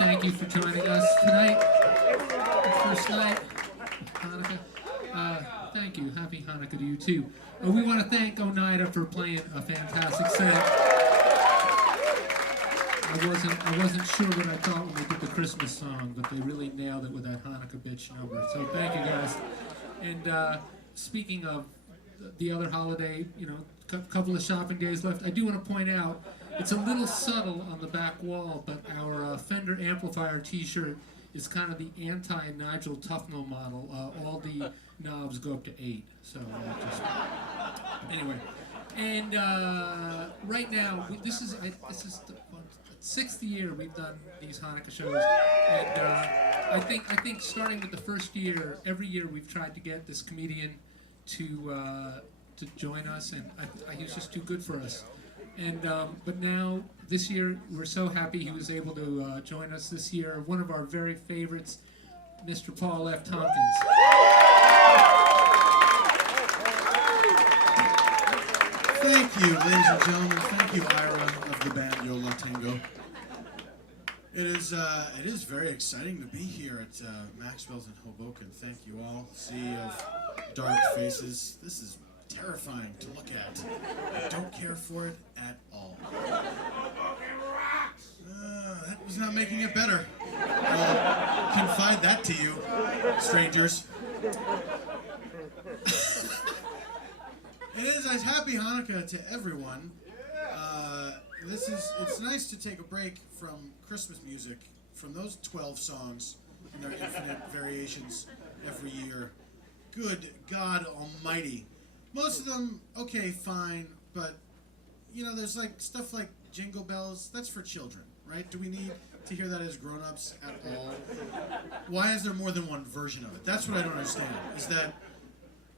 Thank you for joining us tonight. First night of Hanukkah. Thank you. Happy Hanukkah to you too. We want to thank Oneida for playing a fantastic set. I wasn't sure what I thought when they did the Christmas song, but they really nailed it with that Hanukkah bitch number. So thank you guys. And speaking of the other holiday, a couple of shopping days left. I do want to point out, it's a little subtle on the back wall, but our Fender amplifier T-shirt is kind of the anti-Nigel Tufnell model. All the knobs go up to 8. So anyway, and right now this is the 6th year we've done these Hanukkah shows, and I think starting with the first year, every year we've tried to get this comedian to join us, and he's just too good for us. And but now this year we're so happy he was able to join us this year. One of our very favorites, Mr. Paul F. Tompkins. Thank you, ladies and gentlemen. Thank you, Ira of the band Yo La Tengo. It is very exciting to be here at Maxwell's in Hoboken. Thank you all. Sea of dark faces. This is terrifying to look at. I don't care for it at all. That was not making it better. I'll confide that to you, strangers. It is a happy Hanukkah to everyone. It's nice to take a break from Christmas music, from those 12 songs and their infinite variations every year. Good God Almighty. Most of them, okay, fine, but, there's stuff like Jingle Bells, that's for children, right? Do we need to hear that as grown-ups at all? Why is there more than one version of it? That's what I don't understand, is that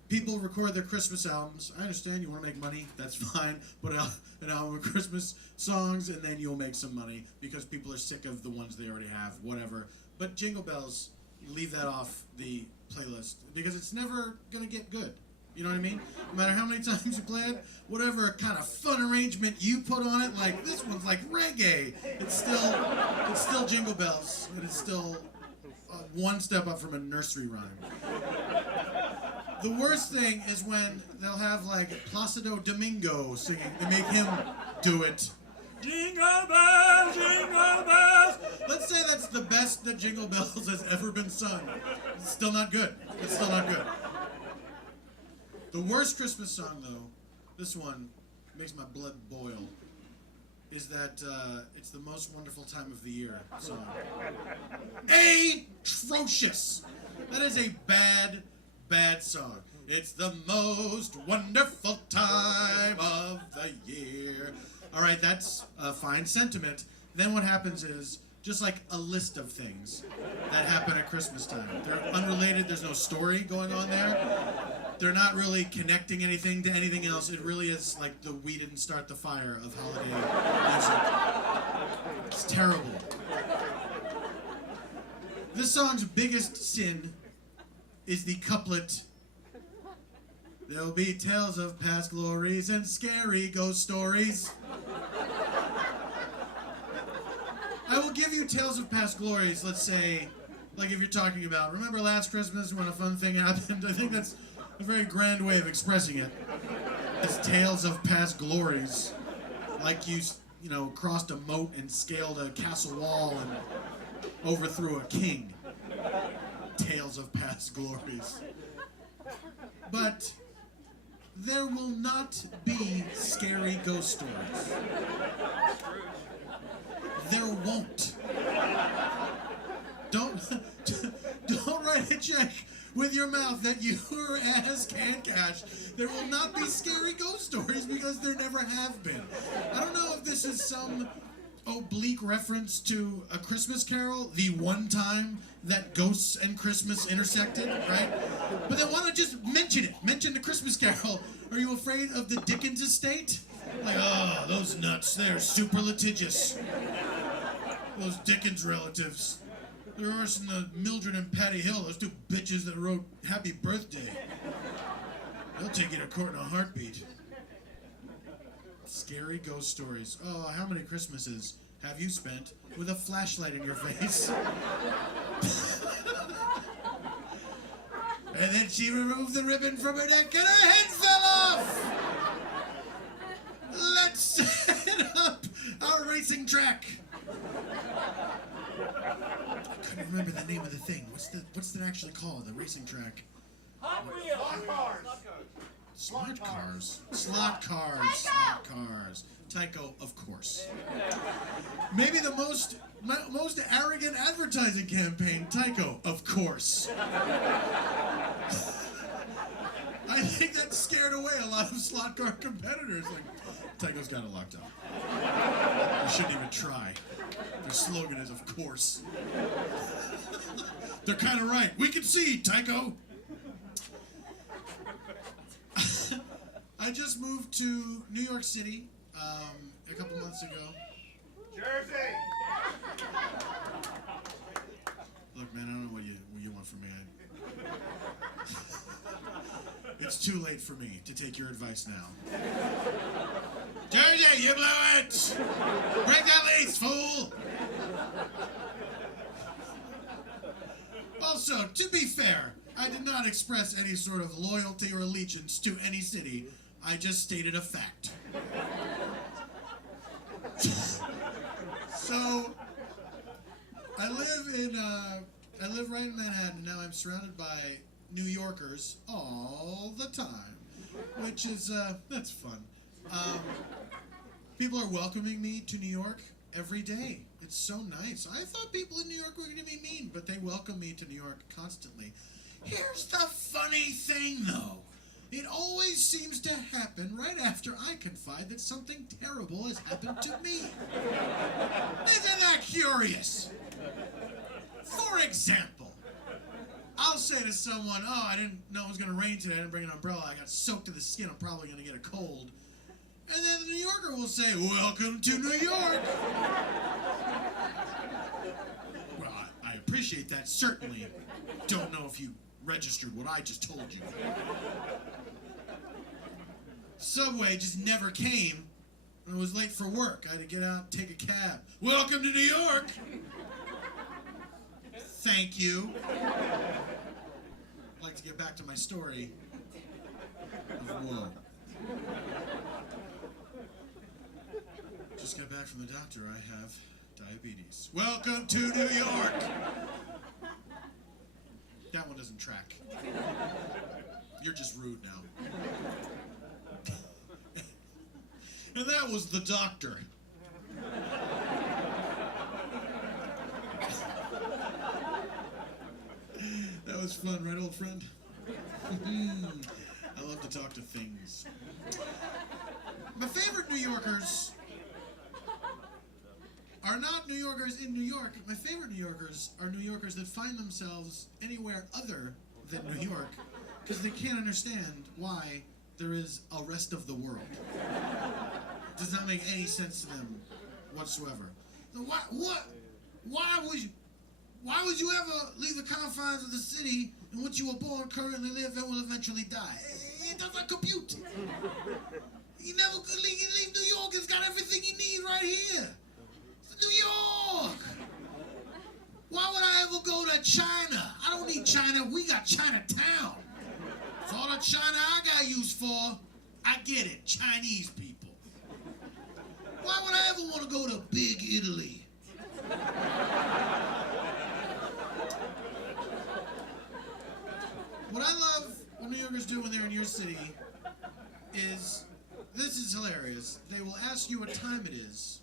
people record their Christmas albums. I understand you want to make money, that's fine. Put out an album of Christmas songs, and then you'll make some money because people are sick of the ones they already have, whatever. But Jingle Bells, leave that off the playlist because it's never going to get good. You know what I mean? No matter how many times you play it, whatever kind of fun arrangement you put on it, like this one's like reggae. It's still Jingle Bells, and it's still one step up from a nursery rhyme. The worst thing is when they'll have Placido Domingo singing. They make him do it. Jingle bells, jingle bells. Let's say that's the best that Jingle Bells has ever been sung. It's still not good. It's still not good. The worst Christmas song, though, this one makes my blood boil, is that it's the most wonderful time of the year song. Atrocious! That is a bad song. It's the most wonderful time of the year. All right, that's a fine sentiment. Then what happens is just like a list of things that happen at Christmas time. They're unrelated. There's no story going on there. They're not really connecting anything to anything else. It really is like the "we didn't start the fire" of holiday music. It's terrible. This song's biggest sin is the couplet, "There'll be tales of past glories and scary ghost stories." I will give you tales of past glories, let's say, like if you're talking about, remember last Christmas when a fun thing happened? I think that's a very grand way of expressing it. It's tales of past glories. Like you crossed a moat and scaled a castle wall and overthrew a king. Tales of past glories. But there will not be scary ghost stories. There won't. Don't write a check with your mouth that your ass can't cash. There will not be scary ghost stories because there never have been. I don't know if this is some oblique reference to A Christmas Carol, the one time that ghosts and Christmas intersected, right? But then why not just mention it? Mention The Christmas Carol. Are you afraid of the Dickens estate? Like, oh, those nuts, they're super litigious. Those Dickens relatives. They're worse than the Mildred and Patty Hill, those two bitches that wrote Happy Birthday. They'll take you to court in a heartbeat. Scary ghost stories. Oh, how many Christmases have you spent with a flashlight in your face? And then she removed the ribbon from her neck and her head fell off! Let's set up our racing track! I couldn't remember the name of the thing. What's that actually called? The racing track? Hot wheels. Cars. Smart cars. Slot cars. Slot cars. Tycho, of course. Maybe the most arrogant advertising campaign. Tycho, of course. I think that scared away a lot of slot car competitors. Like, Tycho's got it locked up. You shouldn't even try. Their slogan is, of course. They're kind of right. We can see, Tycho. I just moved to New York City a couple months ago. Jersey. Look, man, I don't know what you want from me. It's too late for me to take your advice now. Jersey, you blew it! Break that lease, fool! Also, to be fair, I did not express any sort of loyalty or allegiance to any city. I just stated a fact. So, I live right in Manhattan. Now I'm surrounded by New Yorkers all the time, which is, that's fun. People are welcoming me to New York every day. It's so nice. I thought people in New York were going to be mean, but they welcome me to New York constantly. Here's the funny thing, though. It always seems to happen right after I confide that something terrible has happened to me. Isn't that curious? For example, I'll say to someone, oh, I didn't know it was going to rain today. I didn't bring an umbrella. I got soaked to the skin. I'm probably going to get a cold. And then the New Yorker will say, welcome to New York. Well, I appreciate that, certainly. Don't know if you registered what I just told you. Subway just never came. I was late for work. I had to get out and take a cab. Welcome to New York. Thank you. I'd like to get back to my story of woe. Just got back from the doctor. I have diabetes. Welcome to New York. That one doesn't track. You're just rude now. And that was the doctor. That was fun, right, old friend? I love to talk to things. My favorite New Yorkers are not New Yorkers in New York. My favorite New Yorkers are New Yorkers that find themselves anywhere other than New York because they can't understand why there is a rest of the world. It does not make any sense to them whatsoever. Why would you ever leave the confines of the city in which you were born, currently live, and will eventually die? It doesn't compute. You never could leave New York. It's got everything you need right here. It's New York. Why would I ever go to China? I don't need China. We got Chinatown. It's all the China I got used for. I get it. Chinese people. Why would I ever want to go to Big Italy? What I love what New Yorkers do when they're in your city is, this is hilarious. They will ask you what time it is,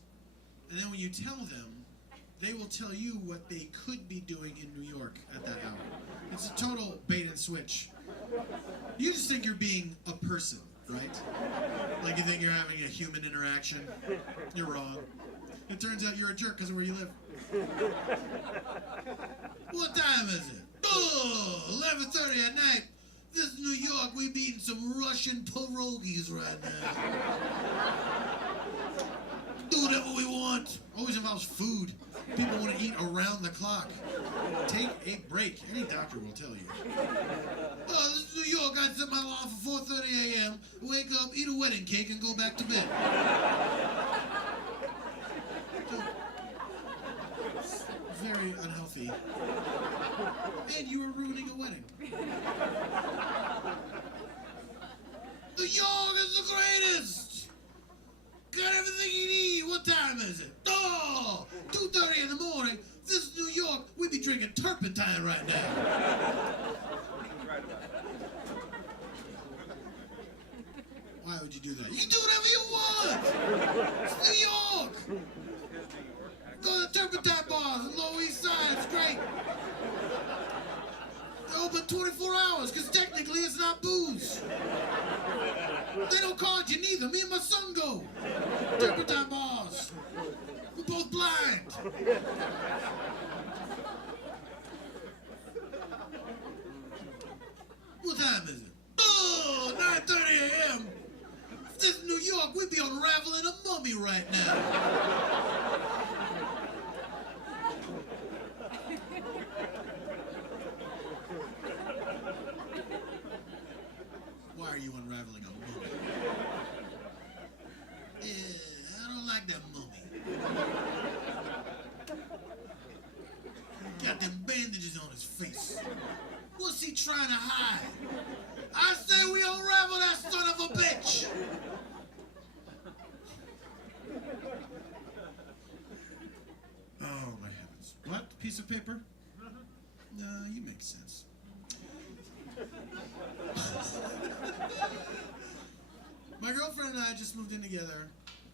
and then when you tell them, they will tell you what they could be doing in New York at that hour. It's a total bait and switch. You just think you're being a person, right? Like you think you're having a human interaction. You're wrong. It turns out you're a jerk because of where you live. What time is it? Oh, 11:30 at night. This is New York. We be eating some Russian pierogies right now. Do whatever we want. Always involves food. People want to eat around the clock. Take a break. Any doctor will tell you. Oh, this is New York. I set my alarm for 4:30 a.m. Wake up, eat a wedding cake, and go back to bed. filthy. And you were ruining a wedding. The York is the greatest! Got everything you need. What time is it? Oh, 2:30 in the morning. This is New York. We'd be drinking turpentine right now. Why would you do that? You can do whatever you want. It's New York. Go to the turpentine bars on the Lower East Side. It's great. They're open 24 hours because technically it's not booze. They don't charge you neither. Me and my son go. Turpentine bars. We're both blind. What time is it? Oh, 9:30 a.m. If this is New York, we'd be unraveling a mummy right now. Why are you unraveling a mummy? Yeah, I don't like that mummy. Got them bandages on his face. What's he trying to hide? I say we unravel that son of a bitch! Oh, my heavens. What? Piece of paper? No, you make sense. My girlfriend and I just moved in together,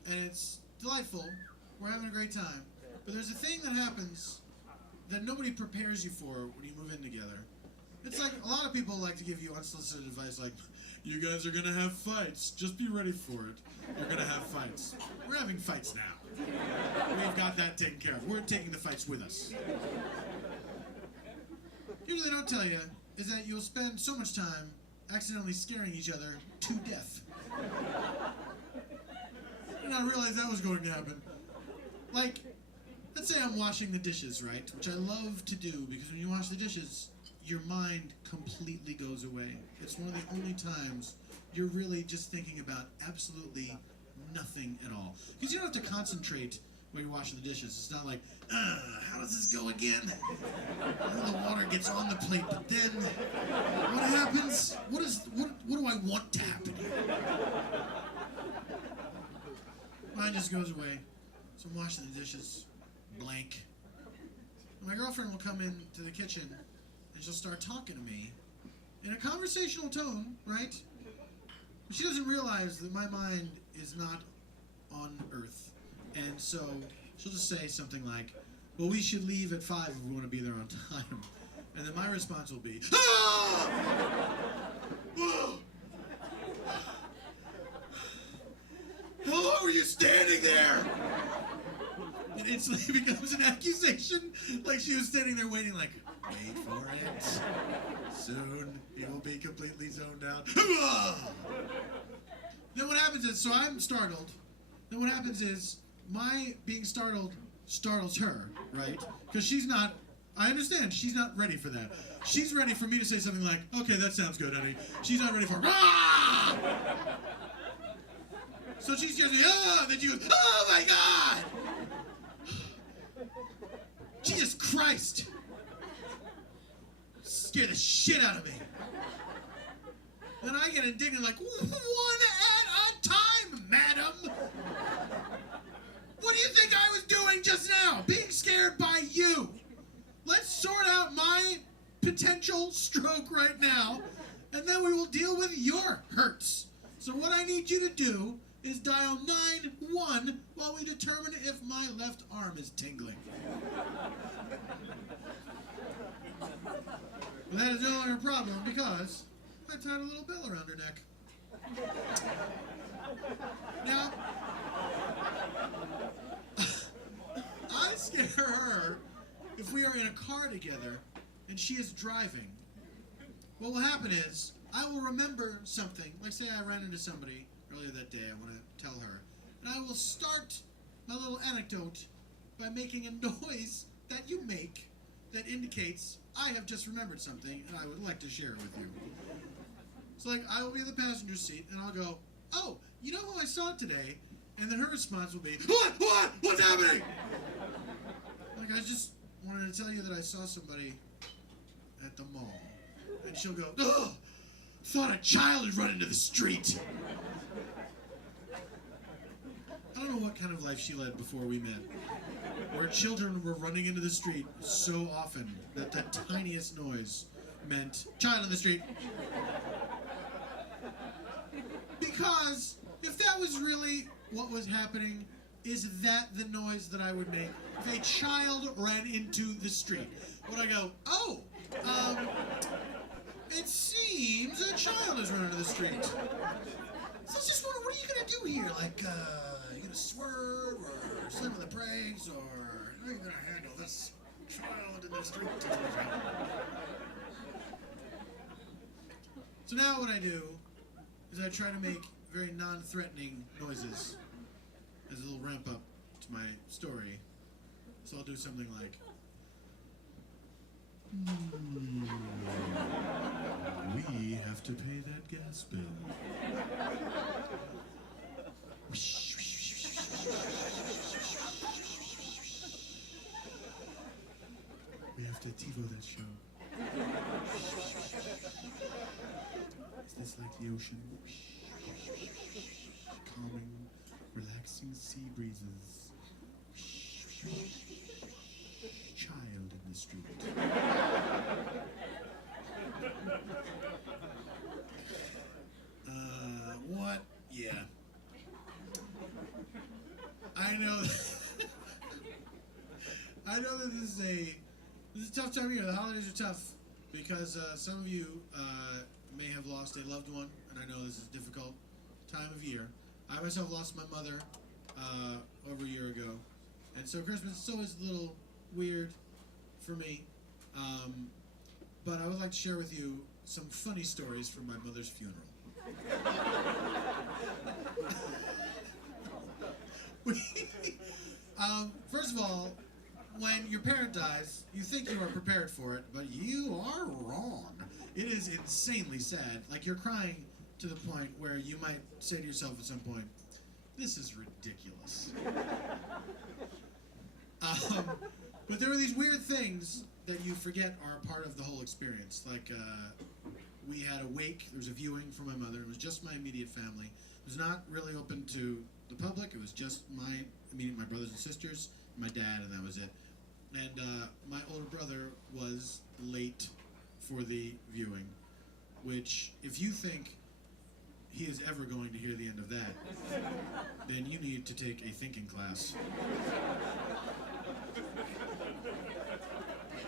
and it's delightful. We're having a great time. But there's a thing that happens that nobody prepares you for when you move in together. It's like a lot of people like to give you unsolicited advice like, you guys are going to have fights. Just be ready for it. You're going to have fights. We're having fights now. We've got that taken care of. We're taking the fights with us. Here's what they don't tell you is that you'll spend so much time accidentally scaring each other to death. I did not realize that was going to happen. Like, let's say I'm washing the dishes, right? Which I love to do because when you wash the dishes, your mind completely goes away. It's one of the only times you're really just thinking about absolutely nothing at all. Because you don't have to concentrate when you're washing the dishes. It's not like, how does this go again? And the water gets on the plate, but then what happens? What do I want to happen? Mine just goes away. So I'm washing the dishes, blank. And my girlfriend will come into the kitchen and she'll start talking to me in a conversational tone, right? But she doesn't realize that my mind is not on Earth. And so she'll just say something like, well, we should leave at 5 if we want to be there on time. And then my response will be, ah! Whoa! How long were you standing there? It instantly becomes an accusation, like she was standing there waiting like, wait for it. Soon he will be completely zoned out. Then what happens is, so I'm startled. Then what happens is, my being startled startles her, right? Because she's not, I understand, she's not ready for that. She's ready for me to say something like, okay, that sounds good, honey. She's not ready for, ah! So she scares me, ah! Then she goes, oh my God! Jesus Christ! Scare the shit out of me. Then I get indignant like, one at a time, madam! What do you think I was doing just now? Being scared by you. Let's sort out my potential stroke right now, and then we will deal with your hurts. So what I need you to do is dial 9-1 while we determine if my left arm is tingling. But that is no longer a problem because I tied a little bell around her neck. Now, I scare her if we are in a car together and she is driving. What will happen is I will remember something. Like say I ran into somebody earlier that day, I want to tell her. And I will start my little anecdote by making a noise that you make that indicates I have just remembered something and I would like to share it with you. So like I will be in the passenger seat and I'll go, oh, you know who I saw today? And then her response will be, what? What's happening? Like I just wanted to tell you that I saw somebody at the mall. And she'll go, "Ugh! Thought a child had run into the street." I don't know what kind of life she led before we met, where children were running into the street so often that the tiniest noise meant child in the street. Because if that was really what was happening, is that the noise that I would make if a child ran into the street? Would I go, "Oh, it seems a child has run into the street"? So I was just wondering, what are you gonna do here? Like, you gonna swerve or slam on the brakes, or how are you gonna handle this child in the street? So now what I do is I try to make very non-threatening noises as a little ramp up to my story. So I'll do something like, "We have to pay that gas bill. We have to TiVo that show. Is this like the ocean? Calming, relaxing sea breezes. Child in the street." What? Yeah. I know. I know that this is a tough time of year. The holidays are tough because some of you may have lost a loved one, and I know this is a difficult time of year. I myself lost my mother over a year ago, and so Christmas is always a little weird for me. But I would like to share with you some funny stories from my mother's funeral. First of all, when your parent dies, you think you are prepared for it, but you are wrong. It is insanely sad. Like, you're crying to the point where you might say to yourself at some point, "This is ridiculous." But there are these weird things that you forget are a part of the whole experience. Like, we had a wake, there was a viewing for my mother. It was just my immediate family. It was not really open to the public. It was just my brothers and sisters, my dad, and that was it. And my older brother was late for the viewing, which, if you think he is ever going to hear the end of that, then you need to take a thinking class.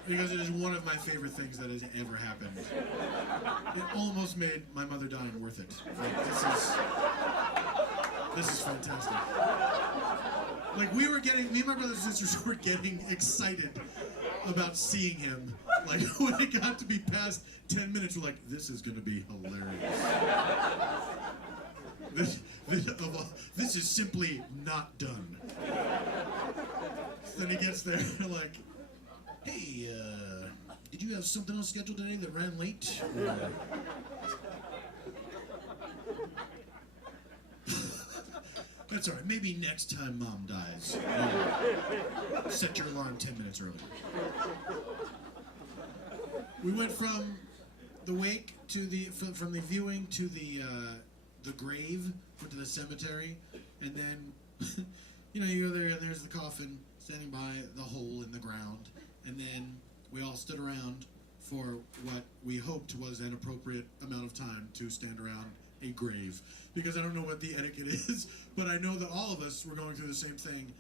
Because it is one of my favorite things that has ever happened. It almost made my mother dying worth it. Like, this is fantastic. Like, me and my brothers and sisters were getting excited about seeing him. Like, when it got to be past 10 minutes, we're like, "This is gonna be hilarious. This is simply not done." So then he gets there, and like, "Hey, did you have something else scheduled today that ran late?" "That's all right. Maybe next time Mom dies, set your alarm 10 minutes early." We went from the wake to from the viewing to the grave, went to the cemetery, and then you go there and there's the coffin standing by the hole in the ground, and then we all stood around for what we hoped was an appropriate amount of time to stand around a grave, because I don't know what the etiquette is, but I know that all of us were going through the same thing.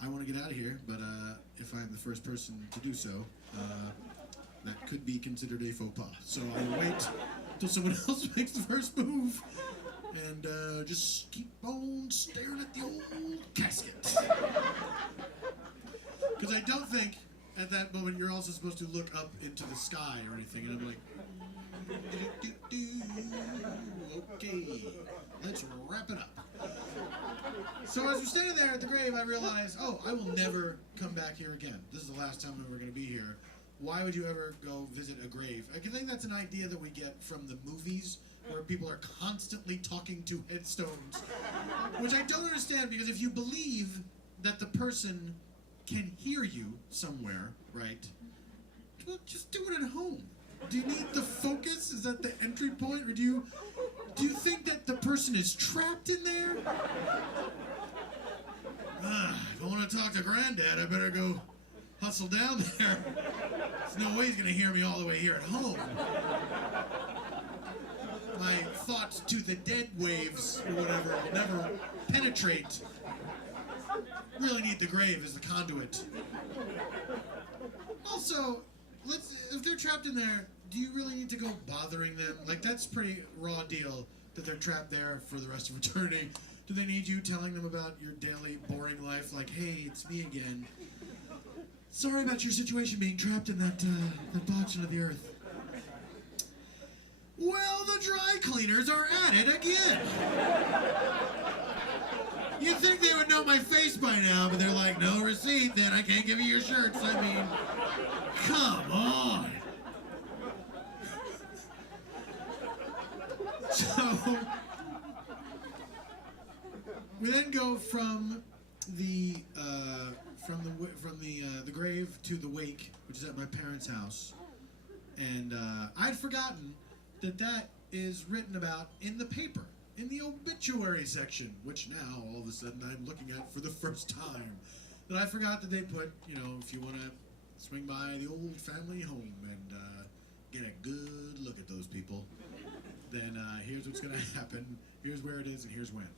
I want to get out of here, but if I'm the first person to do so, that could be considered a faux pas. So I will wait until someone else makes the first move, and just keep on staring at the old casket. Because I don't think at that moment you're also supposed to look up into the sky or anything, and I'm like, okay, let's wrap it up. So as we're standing there at the grave, I realized, I will never come back here again. This is the last time I'm ever going to be here. Why would you ever go visit a grave? I think that's an idea that we get from the movies, where people are constantly talking to headstones, which I don't understand, because if you believe that the person can hear you somewhere, right? Well, just do it at home. Do you need the focus? Is that the entry point? Or do you think that the person is trapped in there? If I want to talk to Granddad, I better go hustle down there. There's no way he's going to hear me all the way here at home. My thoughts to the dead waves or whatever will never penetrate. Really need the grave as the conduit. Also, if they're trapped in there, do you really need to go bothering them? Like, that's pretty raw deal that they're trapped there for the rest of eternity. Do they need you telling them about your daily boring life? Like, hey, it's me again. Sorry about your situation being trapped in that box under the earth. Well, the dry cleaners are at it again. You'd think they would know my face by now, but they're like, no receipt, then I can't give you your shirts. I mean, come on. So, we then go from the grave to the wake, which is at my parents' house, and I'd forgotten that is written about in the paper, in the obituary section, which now all of a sudden I'm looking at for the first time. That I forgot that they put, if you want to swing by the old family home and get a good look at those people, then here's what's going to happen, here's where it is, and here's when.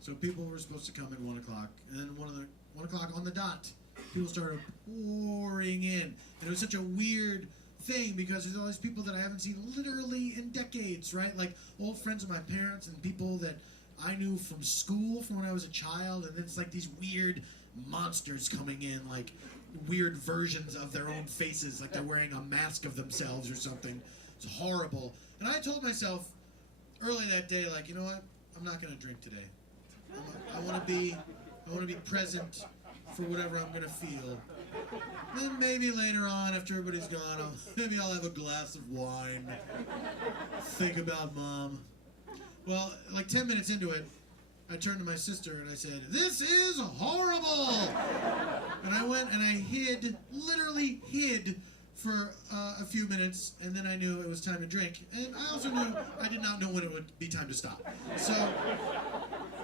So people were supposed to come at 1 o'clock, and then 1 o'clock on the dot, people started pouring in. And it was such a weird thing because there's all these people that I haven't seen literally in decades, right? Like old friends of my parents and people that I knew from school from when I was a child, and it's like these weird monsters coming in, like weird versions of their own faces, like they're wearing a mask of themselves or something. It's horrible. And I told myself early that day, like, you know what? I'm not going to drink today. I want to be present for whatever I'm going to feel. Then maybe later on, after everybody's gone, maybe I'll have a glass of wine, think about Mom. Well, like 10 minutes into it, I turned to my sister and I said, "This is horrible!" And I went and I literally hid for a few minutes, and then I knew it was time to drink. And I also knew I did not know when it would be time to stop. So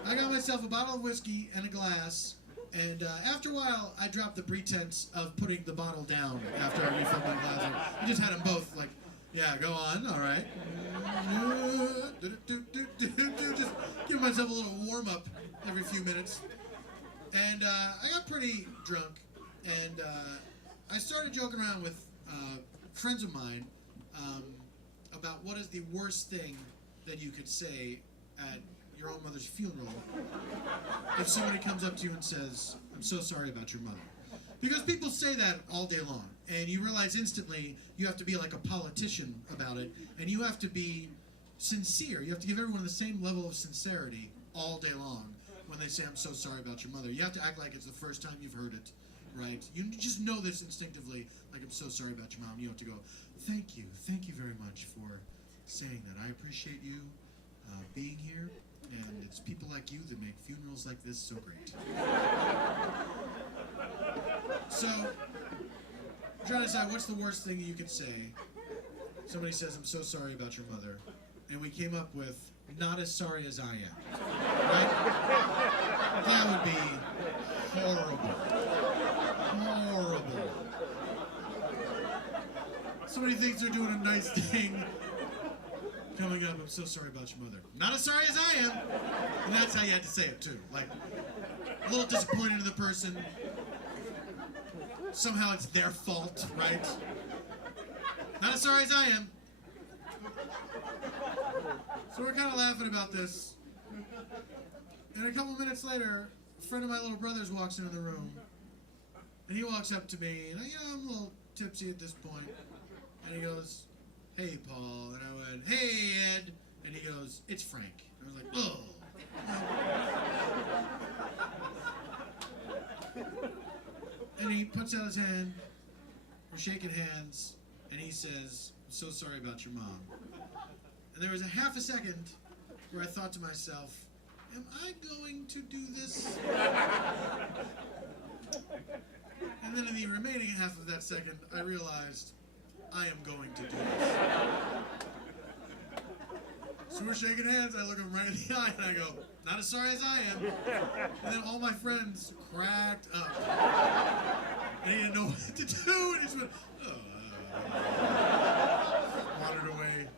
I got myself a bottle of whiskey and a glass, and after a while, I dropped the pretense of putting the bottle down after I refilled my glass. I just had them both, like, yeah, go on, all right. Just give myself a little warm-up every few minutes. And I got pretty drunk, and I started joking around with friends of mine about what is the worst thing that you could say at your own mother's funeral if somebody comes up to you and says, "I'm so sorry about your mother." Because people say that all day long, and you realize instantly you have to be like a politician about it, and you have to be sincere. You have to give everyone the same level of sincerity all day long when they say, "I'm so sorry about your mother." You have to act like it's the first time you've heard it, right? You just know this instinctively, like, "I'm so sorry about your mom." You have to go, thank you very much for saying that. I appreciate you being here, and it's people like you that make funerals like this so great." So, I'm trying to decide what's the worst thing you could say. Somebody says, "I'm so sorry about your mother," and we came up with, "Not as sorry as I am." Right? That would be horrible. Horrible. Somebody thinks they're doing a nice thing. Coming up, "I'm so sorry about your mother." "Not as sorry as I am." And that's how you had to say it, too. Like, a little disappointed in the person. Somehow it's their fault, right? "Not as sorry as I am." So we're kind of laughing about this. And a couple minutes later, a friend of my little brother's walks into the room. And he walks up to me, and I'm a little tipsy at this point. And he goes, "Hey, Paul." And I went, "Hey, Ed." And he goes, "It's Frank." And I was like, "Oh." And he puts out his hand, we're shaking hands, and he says, "I'm so sorry about your mom." And there was a half a second where I thought to myself, am I going to do this? And then in the remaining half of that second, I realized I am going to do this. So we're shaking hands, I look him right in the eye and I go, not as sorry as I am. And then all my friends cracked up. And he didn't know what to do, and he just went, wandered away.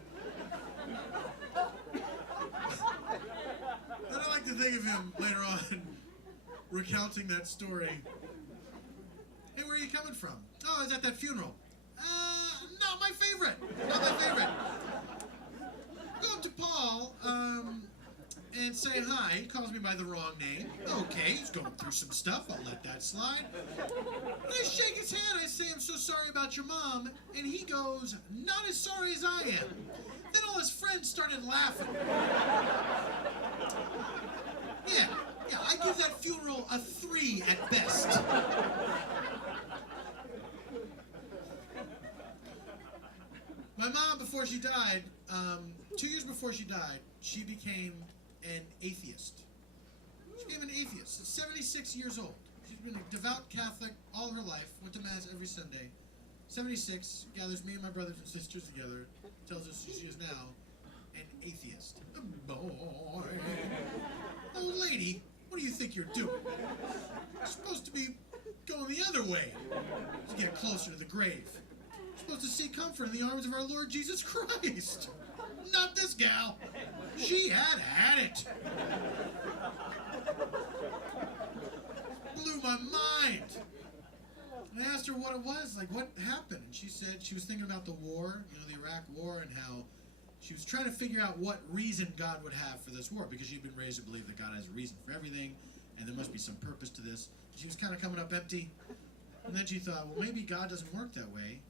Then I like to think of him later on recounting that story. Hey, where are you coming from? Oh, I was at that funeral. Not my favorite. Not my favorite. Go up to Paul, and say hi. He calls me by the wrong name. Okay, he's going through some stuff. I'll let that slide. And I shake his hand. I say, I'm so sorry about your mom. And he goes, not as sorry as I am. Then all his friends started laughing. Yeah, I give that funeral a 3 at best. My mom, before she died, 2 years before she died, she became an atheist. She became an atheist. 76 years old. She's been a devout Catholic all her life, went to Mass every Sunday. 76, gathers me and my brothers and sisters together, tells us she is now an atheist. Boy. Old lady, what do you think you're doing? You're supposed to be going the other way to get closer to the grave. You're supposed to seek comfort in the arms of our Lord Jesus Christ. Not this gal. She had it. Blew my mind. And I asked her what it was, like what happened. And she said she was thinking about the war, the Iraq War, and how she was trying to figure out what reason God would have for this war, because she'd been raised to believe that God has a reason for everything, and there must be some purpose to this. She was kind of coming up empty. And then she thought, well, maybe God doesn't work that way.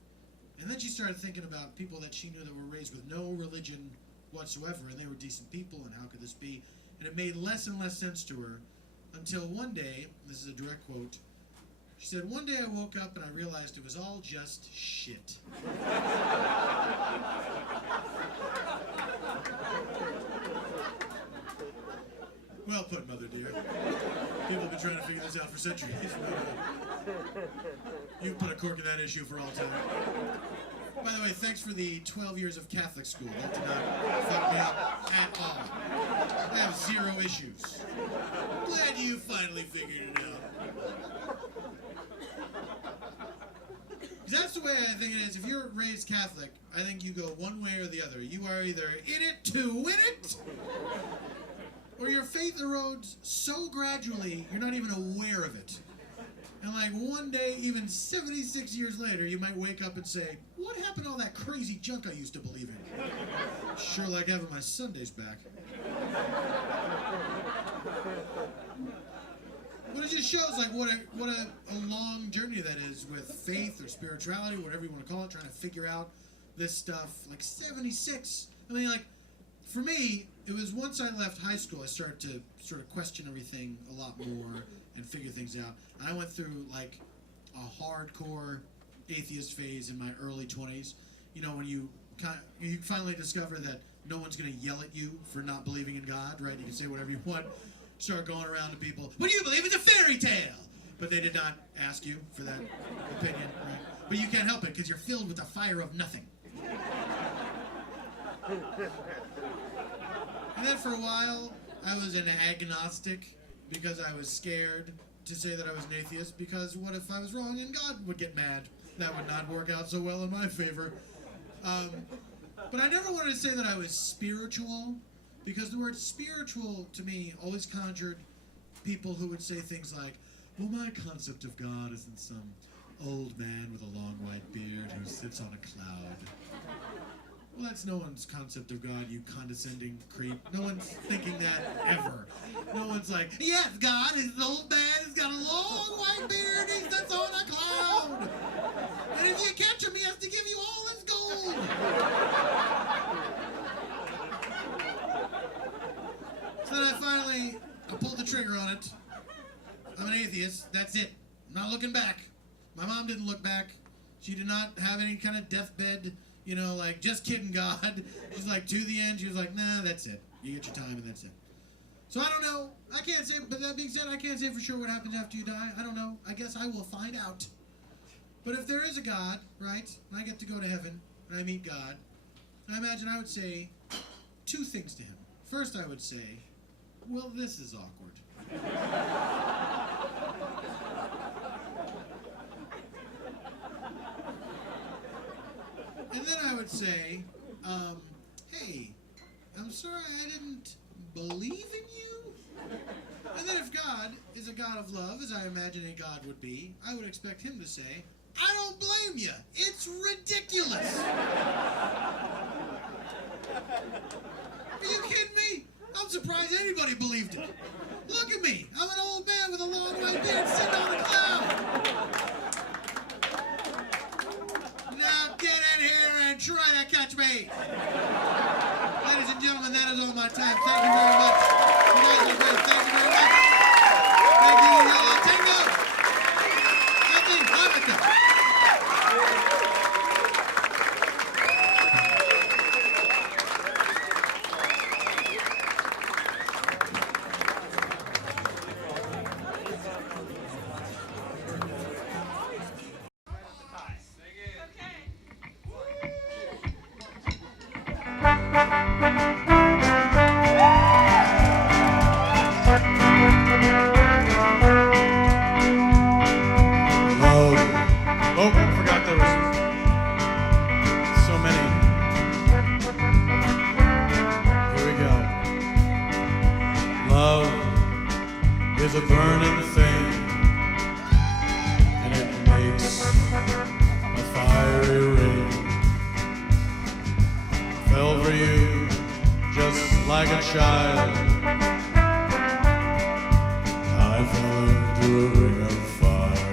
And then she started thinking about people that she knew that were raised with no religion whatsoever, and they were decent people, and how could this be? And it made less and less sense to her until one day, this is a direct quote, she said, one day I woke up and I realized it was all just shit. Well put, Mother dear. People have been trying to figure this out for centuries. You put a cork in that issue for all time. By the way, thanks for the 12 years of Catholic school. That did not fuck me up at all. I have 0 issues. Glad you finally figured it out. That's the way I think it is. If you're raised Catholic, I think you go one way or the other. You are either in it to win it, or your faith erodes so gradually you're not even aware of it. And like one day, even 76 years later, you might wake up and say, what happened to all that crazy junk I used to believe in? Sure like having my Sundays back. But it just shows like what a long journey that is with faith or spirituality, whatever you want to call it, trying to figure out this stuff. Like 76. I mean, like, for me, it was once I left high school, I started to sort of question everything a lot more and figure things out. And I went through like a hardcore atheist phase in my early 20s. When you finally discover that no one's going to yell at you for not believing in God, right? You can say whatever you want. Start going around to people, what do you believe? It's a fairy tale! But they did not ask you for that opinion, right? But you can't help it because you're filled with the fire of nothing. And then for a while, I was an agnostic because I was scared to say that I was an atheist, because what if I was wrong and God would get mad? That would not work out so well in my favor. But I never wanted to say that I was spiritual, because the word spiritual to me always conjured people who would say things like, well, my concept of God isn't some old man with a long white beard who sits on a cloud. Well, that's no one's concept of God, you condescending creep. No one's thinking that ever. No one's like, yes, God is an old man, he's got a long white beard, he sits on a cloud. And if you catch him, he has to give you all his gold. So then I pulled the trigger on it. I'm an atheist, that's it. I'm not looking back. My mom didn't look back. She did not have any kind of deathbed, like, just kidding, God. She's like, to the end, she was like, nah, that's it. You get your time and that's it. So I don't know. I can't say, but that being said, I can't say for sure what happens after you die. I don't know. I guess I will find out. But if there is a God, right, and I get to go to heaven, and I meet God, I imagine I would say two things to him. First, I would say, well, this is awkward. And then I would say, hey, I'm sorry I didn't believe in you. And then if God is a God of love, as I imagine a God would be, I would expect him to say, I don't blame you. It's ridiculous. Are you kidding me? I'm surprised anybody believed it. Look at me. I'm an old man with a long white beard sitting on a cloud. Now get in here and try to catch me. Ladies and gentlemen, that is all my time. Thank you very much. You guys are great. Thank you very much. Thank you, Yo La Tengo. Happy Hanukkah. Is a burning thing, and it makes a fiery ring. Fell for you just like a child. I fell into a ring of fire.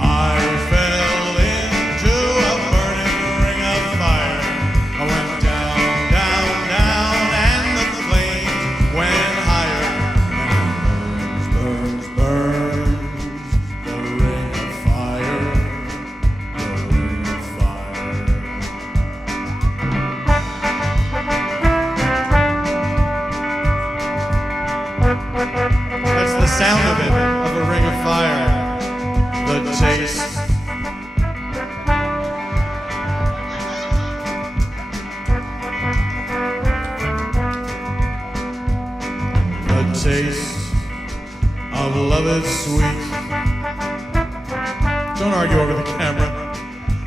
I fell into a burning ring of fire. I went down, down, down, and the flames went. That's the sound of it, of a ring of fire. The taste. The taste of love is sweet. Don't argue over the camera.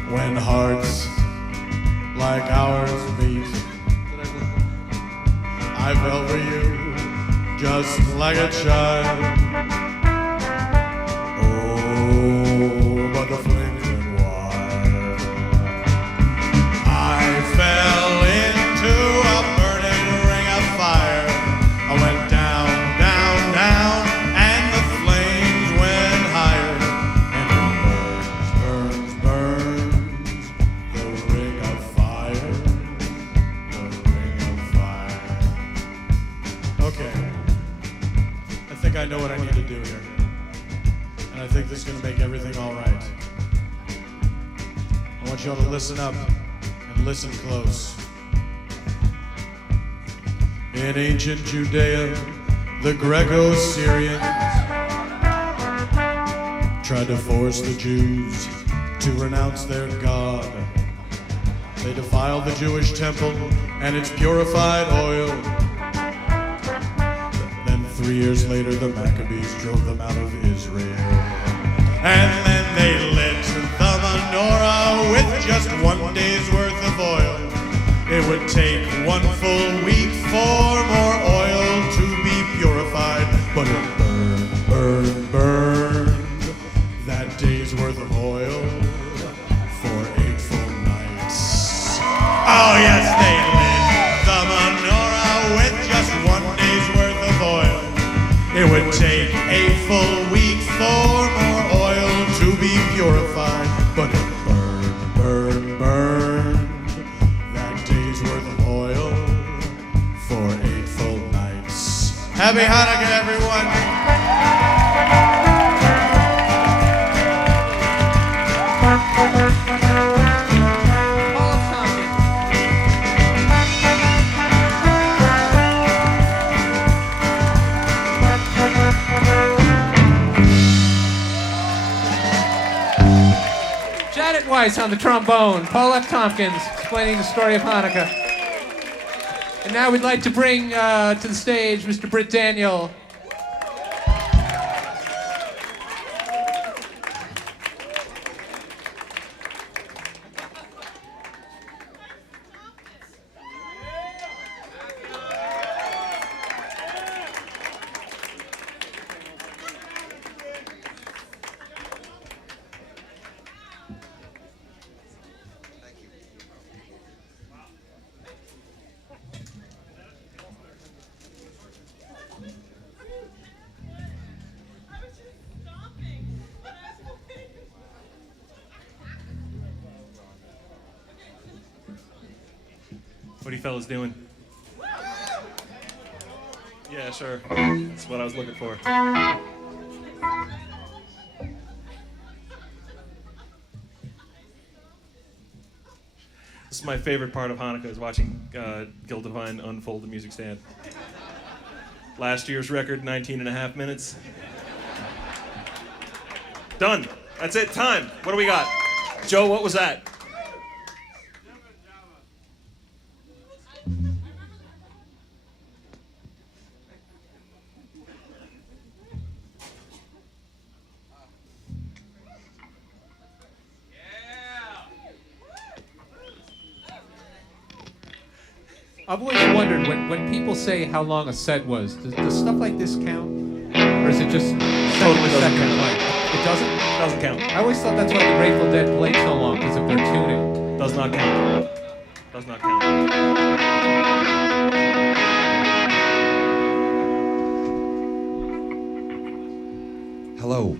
When hearts like ours meet, I fell for you just like a child. Oh, but the flames went wild. I fell into a burning ring of fire. I went down, down, down, and the flames went higher. And it burns, burns, the ring of fire, the ring of fire. Okay. I think I know what I need to do here. And I think this is going to make everything all right. I want y'all to listen up and listen close. In ancient Judea, the Greco-Syrians tried to force the Jews to renounce their God. They defiled the Jewish temple and its purified oil. 3 years later, the Maccabees drove them out of Israel. And then they lit the menorah with just 1 day's worth of oil. It would take 1 full week for more oil to be purified, but it burned, burned, burned that day's worth of oil for 8 full nights. Oh yes, they lit the menorah with just 1 day's worth of oil. It would take 8 full weeks for more oil to be purified, but it burned, burned, burned that day's worth of oil for 8 full nights. Happy Hanukkah, everyone! Janet Weiss on the trombone, Paul F. Tompkins explaining the story of Hanukkah. And now we'd like to bring to the stage Mr. Britt Daniel. What are you fellas doing? Yeah, sure. That's what I was looking for. This is my favorite part of Hanukkah, is watching Gil Devine unfold the music stand. Last year's record, 19 and a half minutes. Done. That's it. Time. What do we got? Joe, what was that? I've always wondered when people say how long a set was, does stuff like this count? Or is it just Totally doesn't second count. like? It doesn't? Doesn't count. I always thought that's why the Grateful Dead played so long, because of their tuning. Does not count. Does not count. Hello.